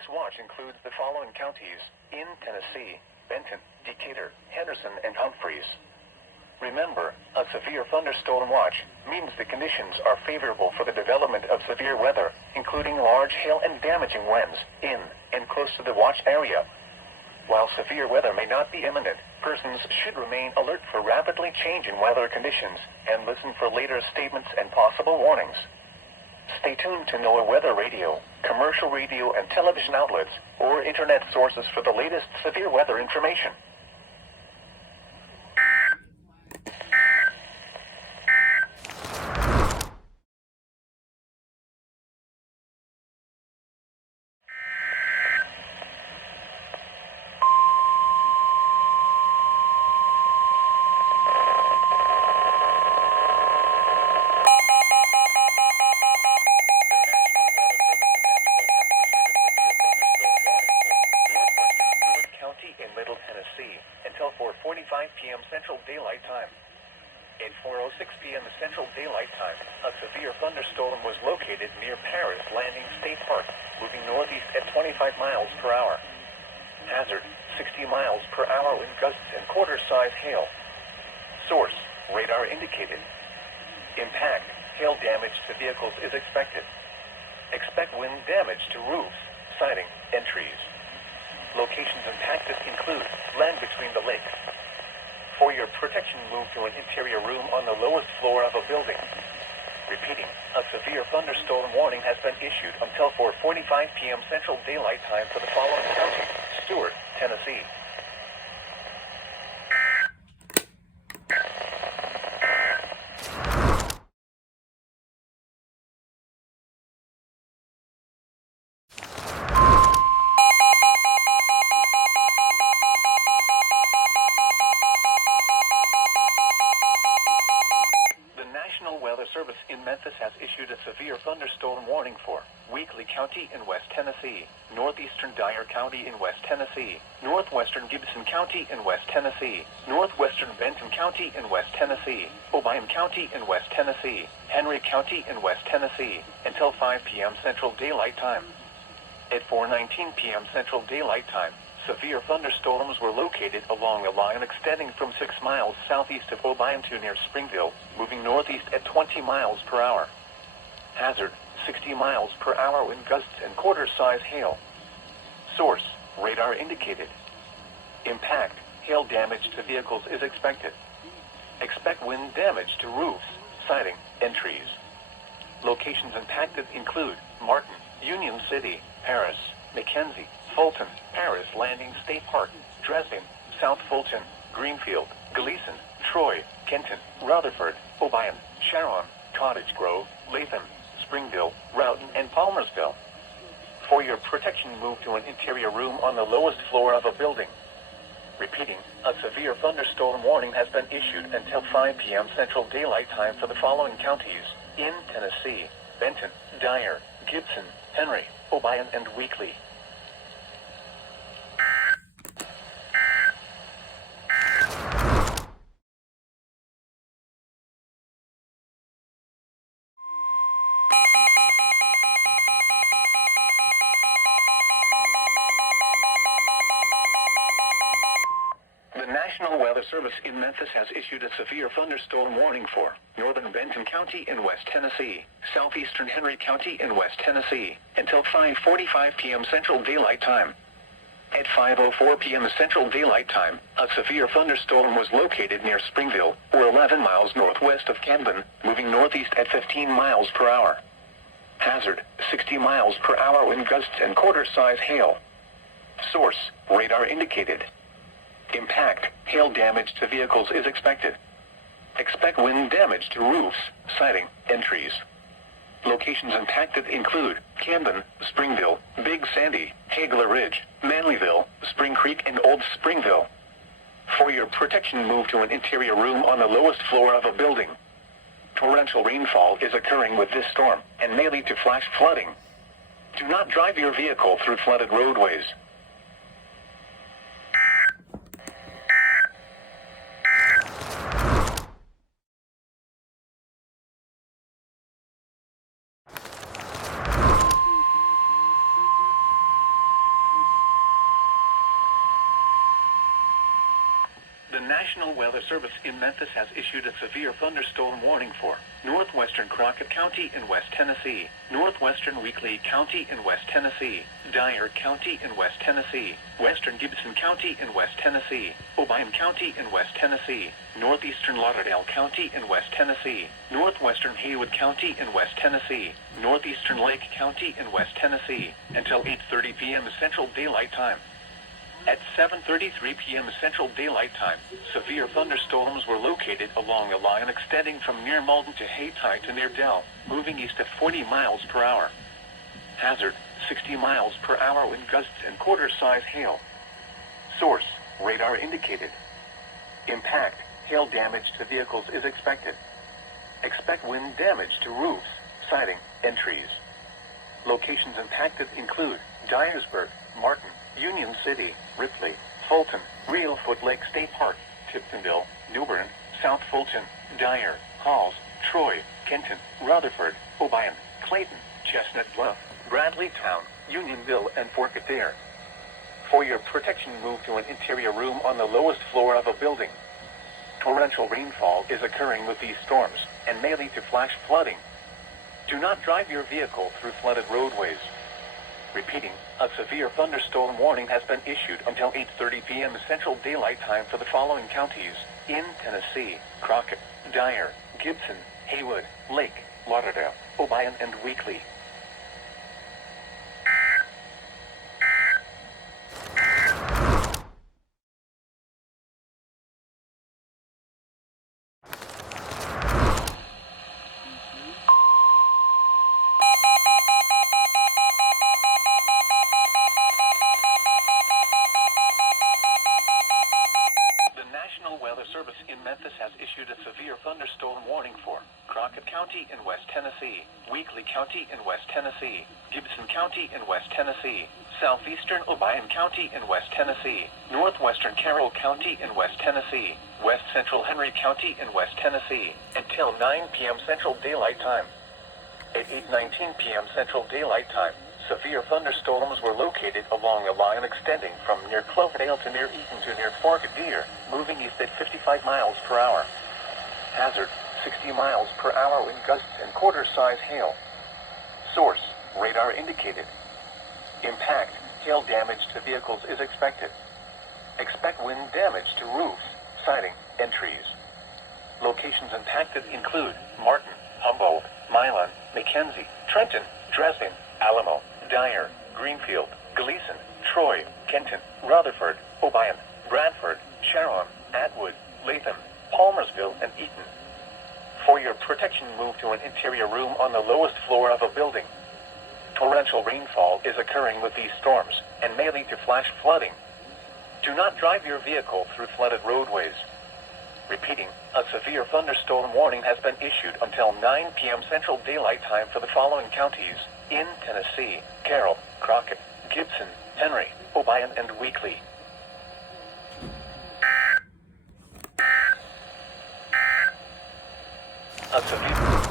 This watch includes the following counties in Tennessee: Benton, Decatur, Henderson, and Humphreys. Remember, a severe thunderstorm watch means the conditions are favorable for the development of severe weather, including large hail and damaging winds in and close to the watch area. While severe weather may not be imminent, persons should remain alert for rapidly changing weather conditions and listen for later statements and possible warnings. Stay tuned to NOAA weather radio, commercial radio and television outlets, or internet sources for the latest severe weather information. Until 4:45 p.m. Central Daylight Time. At 4:06 p.m. Central Daylight Time, a severe thunderstorm was located near Paris Landing State Park, moving northeast at 25 miles per hour. Hazard: 60 miles per hour wind gusts and quarter-size hail. Source: radar indicated. Impact: hail damage to vehicles is expected. Expect wind damage to roofs, siding, and trees. Locations impacted include land between the lakes. For your protection, move to an interior room on the lowest floor of a building. Repeating, a severe thunderstorm warning has been issued until 4:45 p.m. Central Daylight Time for the following counties: Stewart, Tennessee. Service in Memphis has issued a severe thunderstorm warning for Weakley County in West Tennessee, northeastern Dyer County in West Tennessee, northwestern Gibson County in West Tennessee, northwestern Benton County in West Tennessee, Obion County in West Tennessee, Henry County in West Tennessee, until 5 p.m. Central Daylight Time. At 4:19 p.m. Central Daylight Time, severe thunderstorms were located along a line extending from 6 miles southeast of Obion to near Springville, moving northeast at 20 miles per hour. Hazard: 60 miles per hour wind gusts and quarter-size hail. Source: radar indicated. Impact: hail damage to vehicles is expected. Expect wind damage to roofs, siding, and trees. Locations impacted include Martin, Union City, Paris, McKenzie, Fulton, Paris Landing State Park, Dresden, South Fulton, Greenfield, Gleason, Troy, Kenton, Rutherford, Obion, Sharon, Cottage Grove, Latham, Springville, Roughton, and Palmersville. For your protection, move to an interior room on the lowest floor of a building. Repeating, a severe thunderstorm warning has been issued until 5 p.m. Central Daylight Time for the following counties in Tennessee: Benton, Dyer, Gibson, Henry, Obion, and Weakley. The National Weather Service in Memphis has issued a severe thunderstorm warning for northern Benton County in West Tennessee, southeastern Henry County in West Tennessee, until 5:45 p.m. Central Daylight Time. At 5:04 p.m. Central Daylight Time, a severe thunderstorm was located near Springville, or 11 miles northwest of Camden, moving northeast at 15 miles per hour. Hazard: 60 miles per hour wind gusts and quarter-size hail. Source: radar indicated. Impact: hail damage to vehicles is expected. Expect wind damage to roofs, siding, and trees. Locations impacted include Camden, Springville, Big Sandy, Hagler Ridge, Manleyville, Spring Creek, and Old Springville. For your protection, move to an interior room on the lowest floor of a building. Torrential rainfall is occurring with this storm and may lead to flash flooding. Do not drive your vehicle through flooded roadways. National Weather Service in Memphis has issued a severe thunderstorm warning for northwestern Crockett County in West Tennessee, northwestern Weakley County in West Tennessee, Dyer County in West Tennessee, western Gibson County in West Tennessee, Obion County in West Tennessee, northeastern Lauderdale County in West Tennessee, northwestern Haywood County in West Tennessee, northeastern Lake County in West Tennessee, until 8:30 p.m. Central Daylight Time. At 7:33 p.m. Central Daylight Time, severe thunderstorms were located along a line extending from near Malden to Haytide to near Dell, moving east at 40 miles per hour. Hazard, 60 miles per hour wind gusts and quarter-size hail. Source, radar indicated. Impact, hail damage to vehicles is expected. Expect wind damage to roofs, siding, and trees. Locations impacted include Dyersburg, Martin, Union City, Ripley, Fulton, Reelfoot Lake State Park, Tiptonville, New Bern, South Fulton, Dyer, Halls, Troy, Kenton, Rutherford, Obion, Clayton, Chestnut Bluff, Bradleytown, Unionville, and Fort Adair. For your protection, move to an interior room on the lowest floor of a building. Torrential rainfall is occurring with these storms and may lead to flash flooding. Do not drive your vehicle through flooded roadways. Repeating, a severe thunderstorm warning has been issued until 8:30 p.m. Central Daylight Time for the following counties in Tennessee: Crockett, Dyer, Gibson, Haywood, Lake, Lauderdale, Obion, and Weakley. Service in Memphis has issued a severe thunderstorm warning for Crockett County in West Tennessee, Weakley County in West Tennessee, Gibson County in West Tennessee, southeastern Obion County in West Tennessee, northwestern Carroll County in West Tennessee, west central Henry County in West Tennessee, until 9 p.m. Central Daylight Time. At 8:19 p.m. Central Daylight Time, severe thunderstorms were located along a line extending from near Cloverdale to near Eaton to near Fort Adair, moving east at 55 miles per hour. Hazard, 60 miles per hour wind gusts and quarter-size hail. Source, radar indicated. Impact, hail damage to vehicles is expected. Expect wind damage to roofs, siding, and trees. Locations impacted include Martin, Humboldt, Milan, McKenzie, Trenton, Dresden, Alamo, Dyer, Greenfield, Gleason, Troy, Kenton, Rutherford, Obion, Bradford, Sharon, Atwood, Latham, Palmersville, and Eaton. For your protection, move to an interior room on the lowest floor of a building. Torrential rainfall is occurring with these storms and may lead to flash flooding. Do not drive your vehicle through flooded roadways. Repeating, a severe thunderstorm warning has been issued until 9 p.m. Central Daylight Time for the following counties in Tennessee: Carroll, Crockett, Gibson, Henry, Obion, and Weakley. A severe